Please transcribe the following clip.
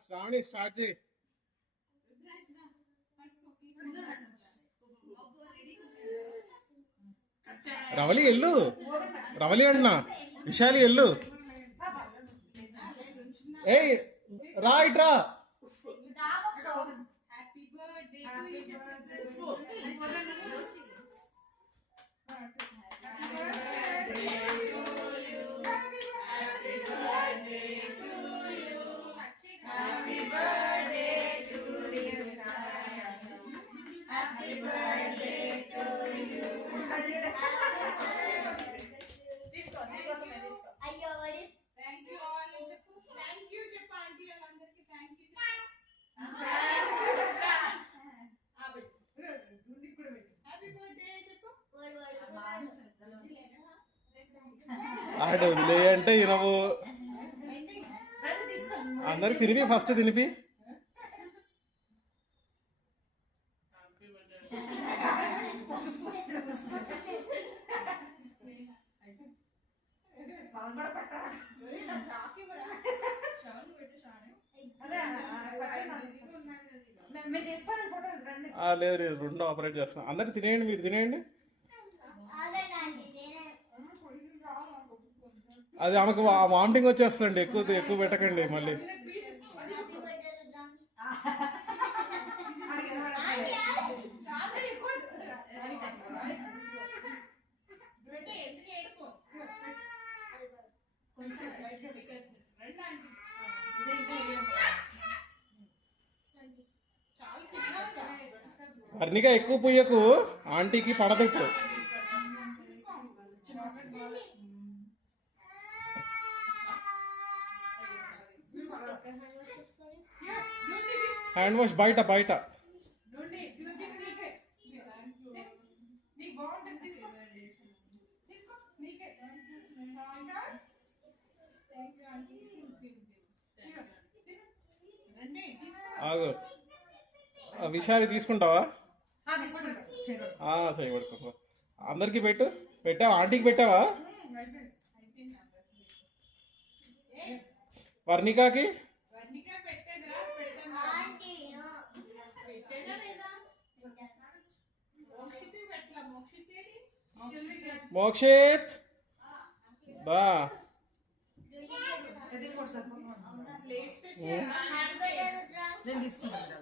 Shravani start చేయి. రవలి ఎల్లు, రవలి అన్నా, విశాలి ఎల్లు. ఏయ్ రా ఇట్రా. ఆడ వదిలే అంటే ఇనవు. అందరికి తినిపి, ఫస్ట్ తినిపి. లేదు లేదు, రెండు ఆపరేట్ చేస్తున్నాం. అందరు తినేయండి, మీరు తినేయండి. అది ఆమెకు వామిటింగ్ వచ్చేస్తుంది. ఎక్కువ ఎక్కువ పెట్టకండి మళ్ళీ. వర్ణిక ఎక్కువ పుయ్యకు, ఆంటీకి పడదు ఇప్పుడు. హ్యాండ్ వాష్ బయట బయట. ఆగు, విశాలి తీసుకుంటావా? చేయబడుకో. అందరికి పెట్టు. పెట్టావా? ఆంటీకి పెట్టావా? వర్ణికాకి మోక్షిత్ బా. నేను తీసుకుంటాను.